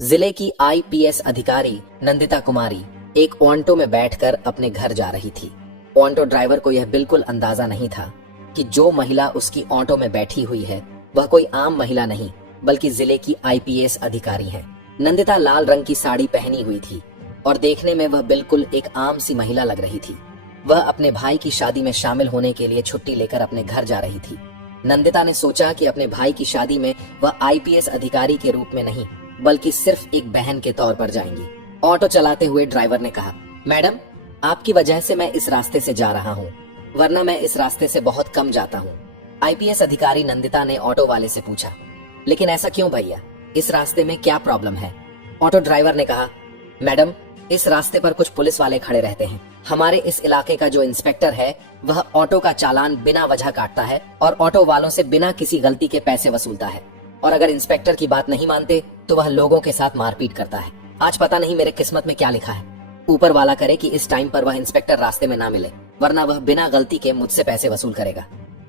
जिले की आईपीएस अधिकारी नंदिता कुमारी एक ऑटो में बैठकर अपने घर जा रही थी। ऑटो ड्राइवर को यह बिल्कुल अंदाजा नहीं था कि जो महिला उसकी ऑटो में बैठी हुई है वह कोई आम महिला नहीं बल्कि जिले की आईपीएस अधिकारी है। नंदिता लाल रंग की साड़ी पहनी हुई थी और देखने में वह बिल्कुल एक आम सी महिला लग रही थी। वह अपने भाई की शादी में शामिल होने के लिए छुट्टी लेकर अपने घर जा रही थी। नंदिता ने सोचा कि अपने भाई की शादी में वह आईपीएस अधिकारी के रूप में नहीं बल्कि सिर्फ एक बहन के तौर पर जाएंगी। ऑटो चलाते हुए ड्राइवर ने कहा, मैडम, आपकी वजह से मैं इस रास्ते से जा रहा हूँ, वरना मैं इस रास्ते से बहुत कम जाता हूँ। आईपीएस अधिकारी नंदिता ने ऑटो वाले से पूछा, लेकिन ऐसा क्यों भैया, इस रास्ते में क्या प्रॉब्लम है? ऑटो ड्राइवर ने कहा, मैडम, इस रास्ते पर कुछ पुलिस वाले खड़े रहते हैं। हमारे इस इलाके का जो इंस्पेक्टर है वह ऑटो का चालान बिना वजह काटता है और ऑटो वालों से बिना किसी गलती के पैसे वसूलता है, और अगर इंस्पेक्टर की बात नहीं मानते तो वह लोगों के साथ मारपीट करता है। आज पता नहीं मेरे किस्मत में क्या लिखा है। ऊपर वाला करे कि इस टाइम पर वह इंस्पेक्टर रास्ते में ना मिले, वरना वह बिना गलती के मुझसे पैसे वसूल करेगा।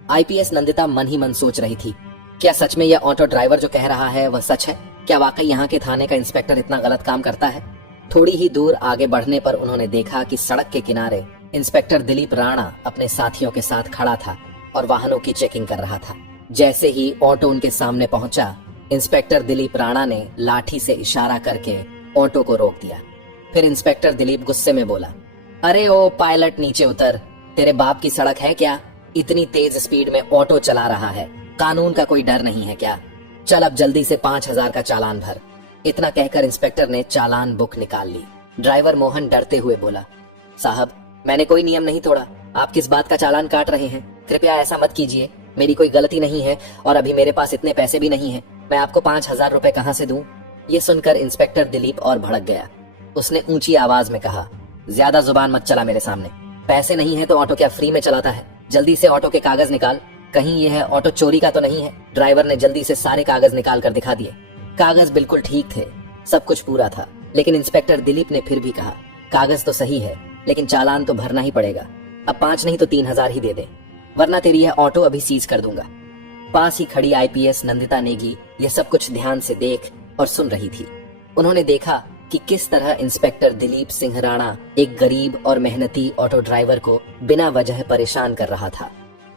आईपीएस नंदिता मन ही मन सोच रही थी, क्या सच में यह ऑटो ड्राइवर जो कह रहा है वह सच है? क्या वाकई यहाँ के थाने का इंस्पेक्टर इतना गलत काम करता है? थोड़ी ही दूर आगे बढ़ने पर उन्होंने देखा कि सड़क के किनारे इंस्पेक्टर दिलीप राणा अपने साथियों के साथ खड़ा था और वाहनों की चेकिंग कर रहा था। जैसे ही ऑटो उनके सामने पहुंचा, इंस्पेक्टर दिलीप राणा ने लाठी से इशारा करके ऑटो को रोक दिया। फिर इंस्पेक्टर दिलीप गुस्से में बोला, अरे ओ पायलट, नीचे उतर। तेरे बाप की सड़क है क्या? इतनी तेज स्पीड में ऑटो चला रहा है, कानून का कोई डर नहीं है क्या? चल अब जल्दी से 5,000 का चालान भर। इतना कहकर इंस्पेक्टर ने चालान बुक निकाल ली। ड्राइवर मोहन डरते हुए बोला, साहब, मैंने कोई नियम नहीं तोड़ा, आप किस बात का चालान काट रहे हैं? कृपया ऐसा मत कीजिए, मेरी कोई गलती नहीं है और अभी मेरे पास इतने पैसे भी नहीं है। मैं आपको 5,000 रुपए कहाँ से दूं? ये सुनकर इंस्पेक्टर दिलीप और भड़क गया। उसने ऊंची आवाज में कहा, ज्यादा जुबान मत चला मेरे सामने। पैसे नहीं है तो ऑटो क्या फ्री में चलाता है? जल्दी से ऑटो के कागज निकाल, कहीं यह ऑटो चोरी का तो नहीं है? ड्राइवर ने जल्दी से सारे कागज निकाल कर दिखा दिए। कागज बिल्कुल ठीक थे, सब कुछ पूरा था, लेकिन इंस्पेक्टर दिलीप ने फिर भी कहा, कागज तो सही है लेकिन चालान तो भरना ही पड़ेगा। अब 5 नहीं तो 3,000 ही दे दे, वरना तेरी यह ऑटो अभी सीज कर दूंगा। पास ही खड़ी आईपीएस नंदिता नेगी यह सब कुछ ध्यान से देख और सुन रही थी। उन्होंने देखा कि किस तरह इंस्पेक्टर दिलीप सिंह राणा एक गरीब और मेहनती ऑटो ड्राइवर को बिना वजह परेशान कर रहा था,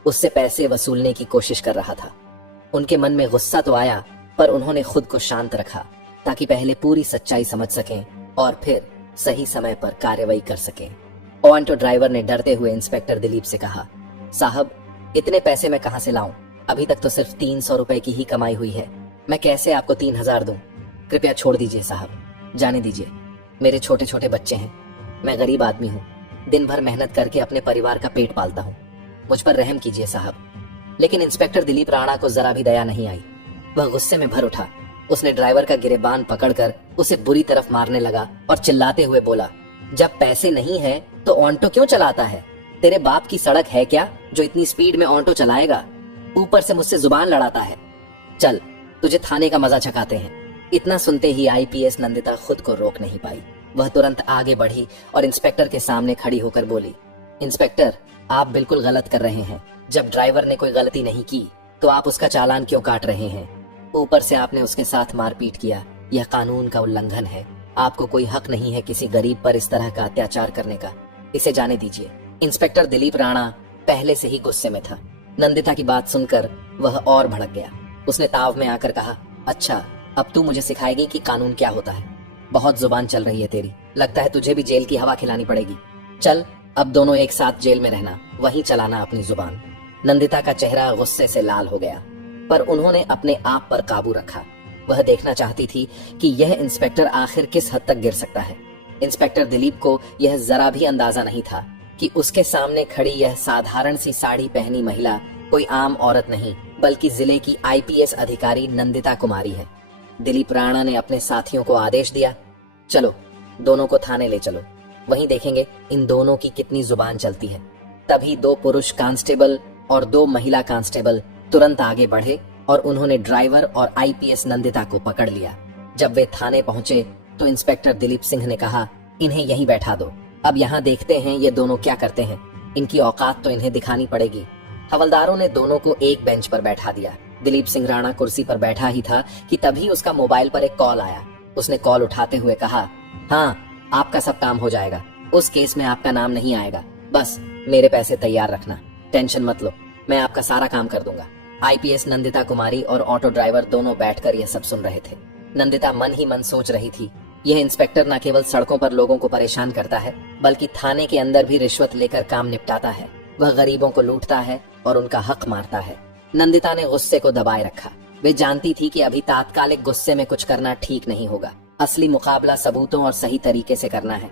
उससे पैसे वसूलने की कोशिश कर रहा था। उनके मन में गुस्सा तो आया, पर उन्होंने खुद को शांत रखा ताकि पहले पूरी सच्चाई समझ सकें और फिर सही समय पर कार्रवाई कर सकें। ऑटो ड्राइवर ने डरते हुए इंस्पेक्टर दिलीप से कहा, साहब, इतने पैसे मैं कहां से लाऊं? अभी तक तो सिर्फ 300 रुपए की ही कमाई हुई है, मैं कैसे आपको 3,000 दूं? कृपया छोड़ दीजिए साहब, जाने दीजिए। मेरे छोटे छोटे बच्चे हैं, मैं गरीब आदमी हूँ, दिन भर मेहनत करके अपने परिवार का पेट पालता हूँ, मुझ पर रहम कीजिए साहब। लेकिन इंस्पेक्टर दिलीप राणा को जरा भी दया नहीं आई। वह गुस्से में भर उठा। उसने ड्राइवर का गिरेबान पकड़कर उसे बुरी तरफ मारने लगा और चिल्लाते हुए बोला, जब पैसे नहीं है तो ऑटो क्यों चलाता है? तेरे बाप की सड़क है क्या जो इतनी स्पीड में ऑटो चलाएगा? ऊपर से मुझसे जुबान लड़ाता है। चल, तुझे थाने का मजा चखाते हैं। इतना सुनते ही आईपीएस नंदिता खुद को रोक नहीं पाई। वह तुरंत आगे बढ़ी और इंस्पेक्टर के सामने खड़ी होकर बोली, इंस्पेक्टर, आप बिल्कुल गलत कर रहे हैं। जब ड्राइवर ने कोई गलती नहीं की तो आप उसका चालान क्यों काट रहे हैं? ऊपर से आपने उसके साथ मारपीट किया, यह कानून का उल्लंघन है। आपको कोई हक नहीं है किसी गरीब पर इस तरह का अत्याचार करने का, इसे जाने दीजिए। इंस्पेक्टर दिलीप राणा पहले से ही गुस्से में था। नंदिता की बात सुनकर वह और भड़क गया। उसने ताव में आकर कहा, अच्छा, अब तू मुझे सिखाएगी कि कानून क्या होता है? बहुत जुबान चल रही है तेरी, लगता है तुझे भी जेल की हवा खिलानी पड़ेगी। चल, अब दोनों एक साथ जेल में रहना, वहीं चलाना अपनी जुबान। नंदिता का चेहरा गुस्से से लाल हो गया, पर उन्होंने अपने आप पर काबू रखा। वह देखना चाहती थी कि यह इंस्पेक्टर आखिर किस हद तक गिर सकता है। इंस्पेक्टर दिलीप को यह जरा भी अंदाजा नहीं था कि उसके सामने खड़ी यह साधारण सी साड़ी पहनी महिला कोई आम औरत नहीं बल्कि जिले की आईपीएस अधिकारी नंदिता कुमारी है। दिलीप राणा ने अपने साथियों को आदेश दिया, चलो, दोनों को थाने ले चलो, वहीं देखेंगे इन दोनों की कितनी जुबान चलती है। तभी 2 पुरुष कांस्टेबल और 2 महिला कांस्टेबल तुरंत आगे बढ़े और उन्होंने ड्राइवर और आईपीएस नंदिता को पकड़ लिया। जब वे थाने पहुंचे तो इंस्पेक्टर दिलीप सिंह ने कहा, इन्हें यहीं बैठा दो, अब यहाँ देखते हैं ये दोनों क्या करते हैं, इनकी औकात तो इन्हें दिखानी पड़ेगी। हवलदारों ने दोनों को एक बेंच पर बैठा दिया। दिलीप सिंह राणा कुर्सी पर बैठा ही था कि तभी उसका मोबाइल पर एक कॉल आया। उसने कॉल उठाते हुए कहा, हाँ आपका सब काम हो जाएगा, उस केस में आपका नाम नहीं आएगा, बस मेरे पैसे तैयार रखना, टेंशन मत लो, मैं आपका सारा काम कर दूंगा। आईपीएस नंदिता कुमारी और ऑटो ड्राइवर दोनों बैठकर यह सब सुन रहे थे। नंदिता मन ही मन सोच रही थी, यह इंस्पेक्टर न केवल सड़कों पर लोगों को परेशान करता है, बल्कि थाने के अंदर भी रिश्वत लेकर काम निपटाता है। वह गरीबों को लूटता है और उनका हक मारता है। नंदिता ने गुस्से को दबाए रखा। वे जानती थी कि अभी तात्कालिक गुस्से में कुछ करना ठीक नहीं होगा। असली मुकाबला सबूतों और सही तरीके से करना है,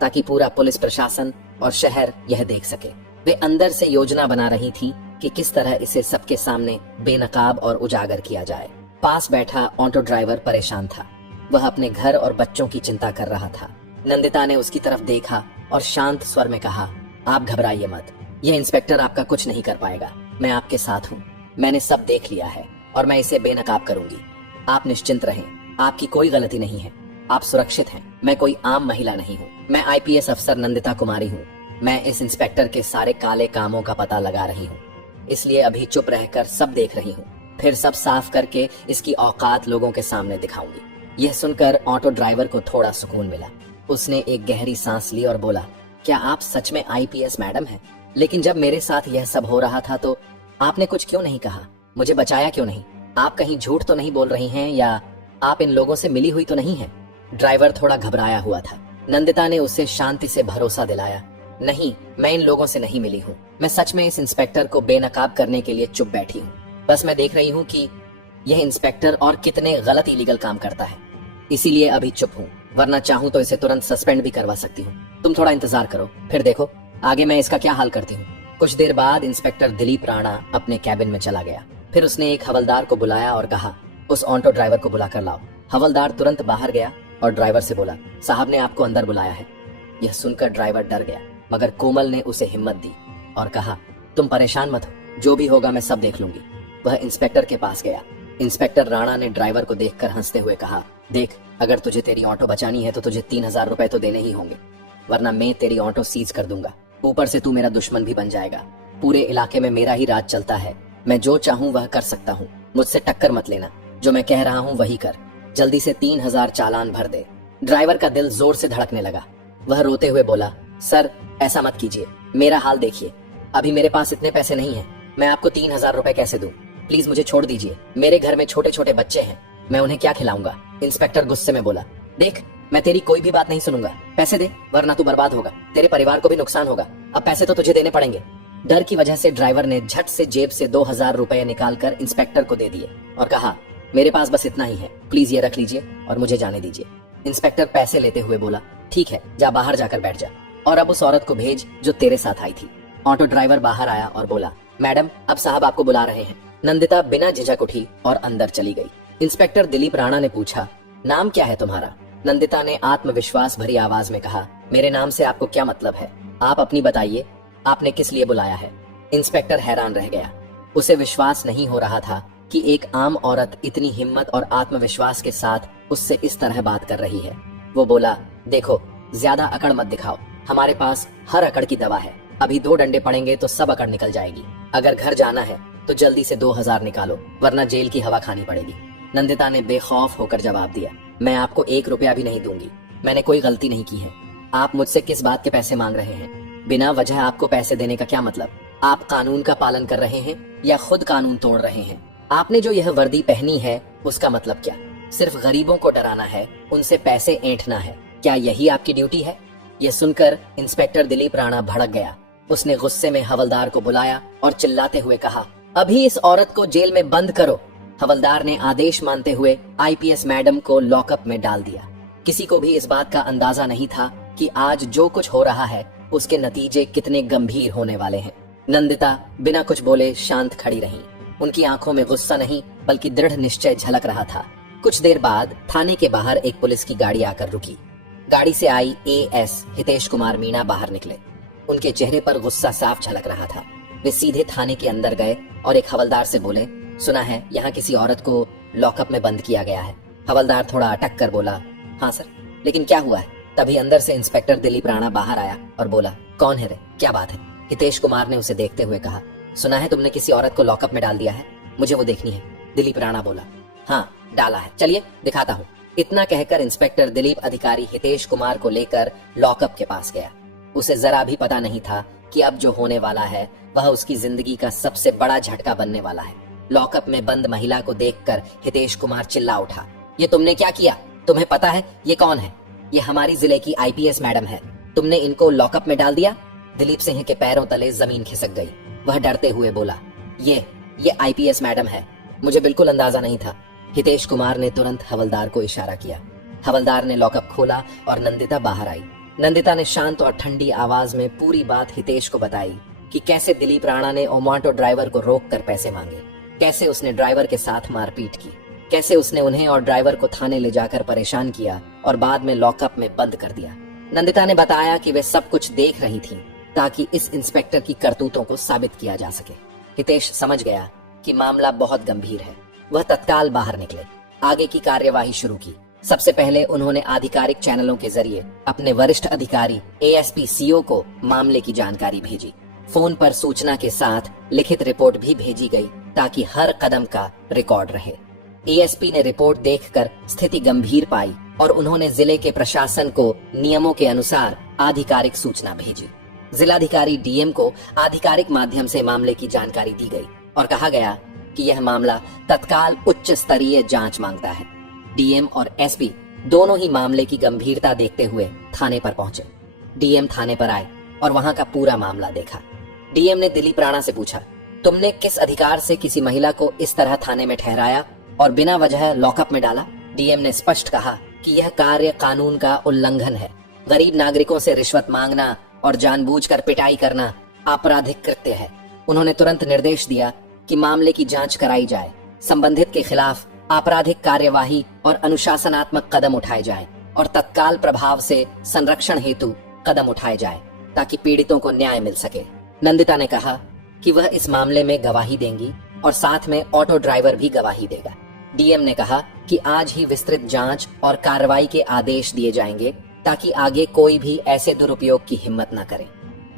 ताकि पूरा पुलिस प्रशासन और शहर यह देख सके। वे अंदर से योजना बना रही थी कि किस तरह इसे सबके सामने बेनकाब और उजागर किया जाए। पास बैठा ऑटो ड्राइवर परेशान था। वह अपने घर और बच्चों की चिंता कर रहा था। नंदिता ने उसकी तरफ देखा और शांत स्वर में कहा, आप घबराइए मत, यह इंस्पेक्टर आपका कुछ नहीं कर पाएगा, मैं आपके साथ हूँ। मैंने सब देख लिया है और मैं इसे बेनकाब करूंगी। आप निश्चिंत रहें, आपकी कोई गलती नहीं है, आप सुरक्षित हैं। मैं कोई आम महिला नहीं हूँ, मैं आईपीएस अफसर नंदिता कुमारी हूँ। मैं इस इंस्पेक्टर के सारे काले कामों का पता लगा रही हूँ, इसलिए अभी चुप रहकर सब देख रही हूँ, फिर सब साफ करके इसकी औकात लोगों के सामने दिखाऊंगी। यह सुनकर ऑटो ड्राइवर को थोड़ा सुकून मिला। उसने एक गहरी सांस ली और बोला, क्या आप सच में आईपीएस मैडम हैं? लेकिन जब मेरे साथ यह सब हो रहा था तो आपने कुछ क्यों नहीं कहा? मुझे बचाया क्यों नहीं? आप कहीं झूठ तो नहीं बोल रही हैं या आप इन लोगों से मिली हुई तो नहीं है? ड्राइवर थोड़ा घबराया हुआ था। नंदिता ने उसे शांति से भरोसा दिलाया, नहीं, मैं इन लोगों से नहीं मिली हूँ। मैं सच में इस इंस्पेक्टर को बेनकाब करने के लिए चुप बैठी हूँ। बस मैं देख रही हूँ कि यह इंस्पेक्टर और कितने गलत इलीगल काम करता है, इसीलिए अभी चुप हूँ, वरना चाहूँ तो इसे तुरंत सस्पेंड भी करवा सकती हूँ। तुम थोड़ा इंतजार करो, फिर देखो आगे मैं इसका क्या हाल करती हूँ। कुछ देर बाद इंस्पेक्टर दिलीप राणा अपने कैबिन में चला गया। फिर उसने एक हवलदार को बुलाया और कहा, उस ऑटो ड्राइवर को बुला कर लाओ। हवलदार तुरंत बाहर गया और ड्राइवर से बोला, साहब ने आपको अंदर बुलाया है। यह सुनकर ड्राइवर डर गया, मगर कोमल ने उसे हिम्मत दी और कहा, तुम परेशान मत हो, जो भी होगा मैं सब देख लूंगी। वह इंस्पेक्टर के पास गया। इंस्पेक्टर राणा ने ड्राइवर को देखकर हंसते हुए कहा, देख, अगर तुझे तेरी ऑटो बचानी है तो तुझे 3000 रुपए तो देने ही होंगे, वरना मैं तेरी ऑटो सीज कर दूंगा। ऊपर से तू मेरा दुश्मन भी बन जाएगा। पूरे इलाके में मेरा ही राज चलता है, मैं जो चाहूँ वह कर सकता हूँ। मुझसे टक्कर मत लेना, जो मैं कह रहा हूँ वही कर। जल्दी से 3000 चालान भर दे। ड्राइवर का दिल जोर से धड़कने लगा। वह रोते हुए बोला, सर ऐसा मत कीजिए, मेरा हाल देखिए, अभी मेरे पास इतने पैसे नहीं है, मैं आपको 3000 रुपए कैसे दूं? प्लीज मुझे छोड़ दीजिए, मेरे घर में छोटे छोटे बच्चे हैं, मैं उन्हें क्या खिलाऊंगा? इंस्पेक्टर गुस्से में बोला, देख, मैं तेरी कोई भी बात नहीं सुनूंगा, पैसे दे वरना तू बर्बाद होगा, तेरे परिवार को भी नुकसान होगा। अब पैसे तो तुझे देने पड़ेंगे। डर की वजह से ड्राइवर ने झट से जेब से 2000 रुपए निकालकर इंस्पेक्टर को दे दिए और कहा, मेरे पास बस इतना ही है, प्लीज ये रख लीजिए और मुझे जाने दीजिए। इंस्पेक्टर पैसे लेते हुए बोला, ठीक है, जा बाहर जाकर बैठ जा और अब उस औरत को भेज जो तेरे साथ आई थी। ऑटो ड्राइवर बाहर आया और बोला, मैडम अब साहब आपको बुला रहे हैं। नंदिता बिना झिझक उठी और अंदर चली गई। इंस्पेक्टर दिलीप राणा ने पूछा, नाम क्या है तुम्हारा? नंदिता ने आत्मविश्वास भरी आवाज में कहा, मेरे नाम से आपको क्या मतलब है? आप अपनी बताइए, आपने किस लिए बुलाया है? इंस्पेक्टर हैरान रह गया। उसे विश्वास नहीं हो रहा था कि एक आम औरत इतनी हिम्मत और आत्मविश्वास के साथ उससे इस तरह बात कर रही है। वो बोला, देखो, ज्यादा अकड़ मत दिखाओ, हमारे पास हर अकड़ की दवा है। अभी 2 डंडे पड़ेंगे तो सब अकड़ निकल जाएगी। अगर घर जाना है तो जल्दी से 2000 निकालो, वरना जेल की हवा खानी पड़ेगी। नंदिता ने बेखौफ होकर जवाब दिया, मैं आपको 1 रुपया भी नहीं दूंगी, मैंने कोई गलती नहीं की है। आप मुझसे किस बात के पैसे मांग रहे हैं? बिना वजह आपको पैसे देने का क्या मतलब? आप कानून का पालन कर रहे हैं या खुद कानून तोड़ रहे हैं? आपने जो यह वर्दी पहनी है उसका मतलब क्या? सिर्फ गरीबों को डराना है, उनसे पैसे ऐंठना है, क्या यही आपकी ड्यूटी है? यह सुनकर इंस्पेक्टर दिलीप राणा भड़क गया। उसने गुस्से में हवलदार को बुलाया और चिल्लाते हुए कहा, अभी इस औरत को जेल में बंद करो। हवलदार ने आदेश मानते हुए आईपीएस मैडम को लॉकअप में डाल दिया। किसी को भी इस बात का अंदाजा नहीं था कि आज जो कुछ हो रहा है उसके नतीजे कितने गंभीर होने वाले हैं। नंदिता बिना कुछ बोले शांत खड़ी रही। उनकी आंखों में गुस्सा नहीं बल्कि दृढ़ निश्चय झलक रहा था। कुछ देर बाद थाने के बाहर एक पुलिस की गाड़ी आकर रुकी। गाड़ी से आई एएस हितेश कुमार मीणा बाहर निकले। उनके चेहरे पर गुस्सा साफ झलक रहा था। वे सीधे थाने के अंदर गए और एक हवलदार से बोले, सुना है यहाँ किसी औरत को लॉकअप में बंद किया गया है। हवलदार थोड़ा अटक कर बोला, हाँ सर, लेकिन क्या हुआ है? तभी अंदर से इंस्पेक्टर दिलीप राणा बाहर आया और बोला, कौन है रे, क्या बात है? हितेश कुमार ने उसे देखते हुए कहा, सुना है तुमने किसी औरत को लॉकअप में डाल दिया है, मुझे वो देखनी है। दिलीप राणा बोला, हाँ डाला है, चलिए दिखाता हूँ। इतना कहकर इंस्पेक्टर दिलीप अधिकारी हितेश कुमार को लेकर लॉकअप के पास गया। उसे जरा भी पता नहीं था कि अब जो होने वाला है वह उसकी जिंदगी का सबसे बड़ा झटका बनने वाला है। लॉकअप में बंद महिला को देखकर हितेश कुमार चिल्ला उठा, ये तुमने क्या किया? तुम्हें पता है ये कौन है? ये हमारी जिले की आईपीएस मैडम है। तुमने इनको लॉकअप में डाल दिया? दिलीप सिंह के पैरों तले जमीन खिसक गई। वह डरते हुए बोला, ये आईपीएस मैडम है, मुझे बिल्कुल अंदाजा नहीं था। हितेश कुमार ने तुरंत हवलदार को इशारा किया। हवलदार ने लॉकअप खोला और नंदिता बाहर आई। नंदिता ने शांत और ठंडी आवाज में पूरी बात हितेश को बताई कि कैसे दिलीप राणा ने ओमांटो ड्राइवर को रोककर पैसे मांगे, कैसे उसने ड्राइवर के साथ मारपीट की, कैसे उसने उन्हें और ड्राइवर को थाने ले जाकर परेशान किया और बाद में लॉकअप में बंद कर दिया। नंदिता ने बताया कि वे सब कुछ देख रही थीं ताकि इस इंस्पेक्टर की करतूतों को साबित किया जा सके। हितेश समझ गया कि मामला बहुत गंभीर है। वह तत्काल बाहर निकले, आगे की कार्यवाही शुरू की। सबसे पहले उन्होंने आधिकारिक चैनलों के जरिए अपने वरिष्ठ अधिकारी एएसपी सीओ को मामले की जानकारी भेजी। फोन पर सूचना के साथ लिखित रिपोर्ट भी भेजी गई ताकि हर कदम का रिकॉर्ड रहे। एएसपी ने रिपोर्ट देखकर स्थिति गंभीर पाई और उन्होंने जिले के प्रशासन को नियमों के अनुसार आधिकारिक सूचना भेजी। जिलाधिकारी डीएम को आधिकारिक माध्यम से मामले की जानकारी दी गई और कहा गया कि यह मामला तत्काल उच्च स्तरीय जांच मांगता है। डीएम और एसपी दोनों ही मामले की गंभीरता देखते हुए थाने पर पहुंचे। डीएम थाने पर आए और वहां का पूरा मामला देखा। डीएम ने दिलीप राणा से पूछा, तुमने किस अधिकार से किसी महिला को इस तरह थाने में ठहराया और बिना वजह लॉकअप में डाला? डीएम ने स्पष्ट कहा कि यह कार्य कानून का उल्लंघन है। गरीब नागरिकों से रिश्वत मांगना और जानबूझकर पिटाई करना आपराधिक कृत्य है। उन्होंने तुरंत निर्देश दिया कि मामले की जांच कराई जाए, संबंधित के खिलाफ आपराधिक कार्यवाही और अनुशासनात्मक कदम उठाए जाए और तत्काल प्रभाव से संरक्षण हेतु कदम उठाए जाए ताकि पीड़ितों को न्याय मिल सके। नंदिता ने कहा कि वह इस मामले में गवाही देंगी और साथ में ऑटो ड्राइवर भी गवाही देगा। डीएम ने कहा कि आज ही विस्तृत जांच और कार्रवाई के आदेश दिए जाएंगे ताकि आगे कोई भी ऐसे दुरुपयोग की हिम्मत न करे।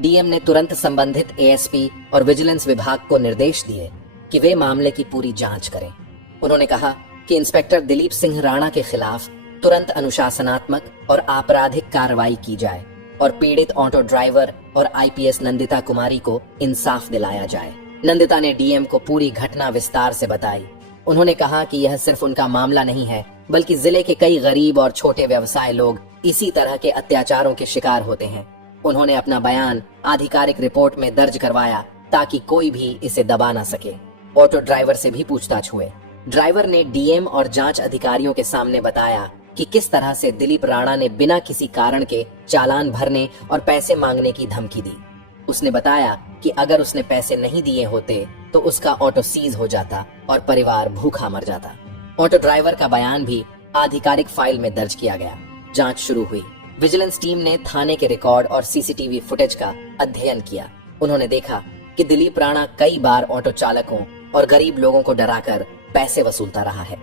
डीएम ने तुरंत संबंधित एएसपी और विजिलेंस विभाग को निर्देश दिए कि वे मामले की पूरी जांच करें। उन्होंने कहा कि इंस्पेक्टर दिलीप सिंह राणा के खिलाफ तुरंत अनुशासनात्मक और आपराधिक कार्रवाई की जाए और पीड़ित ऑटो ड्राइवर और आईपीएस नंदिता कुमारी को इंसाफ दिलाया जाए। नंदिता ने डीएम को पूरी घटना विस्तार से बताई। उन्होंने कहा कि यह सिर्फ उनका मामला नहीं है, बल्कि जिले के कई गरीब और छोटे व्यवसाय लोग इसी तरह के अत्याचारों के शिकार होते हैं। उन्होंने अपना बयान आधिकारिक रिपोर्ट में दर्ज करवाया ताकि कोई भी इसे दबा न सके। ऑटो ड्राइवर से भी पूछताछ हुए। ड्राइवर ने डीएम और जांच अधिकारियों के सामने बताया कि किस तरह से दिलीप राणा ने बिना किसी कारण के चालान भरने और पैसे मांगने की धमकी दी। उसने बताया कि अगर उसने पैसे नहीं दिए होते तो उसका ऑटो सीज हो जाता और परिवार भूखा मर जाता। ऑटो ड्राइवर का बयान भी आधिकारिक फाइल में दर्ज किया गया। जांच शुरू हुई। विजिलेंस टीम ने थाने के रिकॉर्ड और सीसीटीवी फुटेज का अध्ययन किया। उन्होंने देखा कि दिलीप राणा कई बार ऑटो चालकों और गरीब लोगों को डराकर पैसे वसूलता रहा है।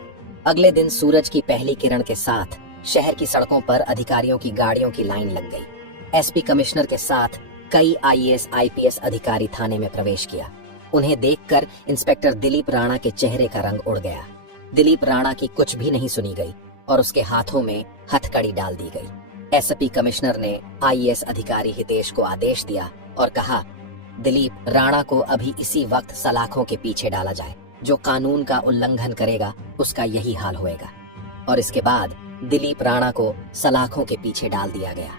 अगले दिन सूरज की पहली किरण के साथ शहर की सड़कों पर अधिकारियों की गाड़ियों की लाइन लग गई। एसपी कमिश्नर के साथ कई आईएएस आईपीएस अधिकारी थाने में प्रवेश किया। उन्हें देखकर इंस्पेक्टर दिलीप राणा के चेहरे का रंग उड़ गया। दिलीप राणा की कुछ भी नहीं सुनी गई और उसके हाथों में हथकड़ी डाल दी गई। एसपी कमिश्नर ने आईएएस अधिकारी हितेश को आदेश दिया और कहा, दिलीप राणा को अभी इसी वक्त सलाखों के पीछे डाला जाए। जो कानून का उल्लंघन करेगा उसका यही हाल होएगा। और इसके बाद दिलीप राणा को सलाखों के पीछे डाल दिया गया।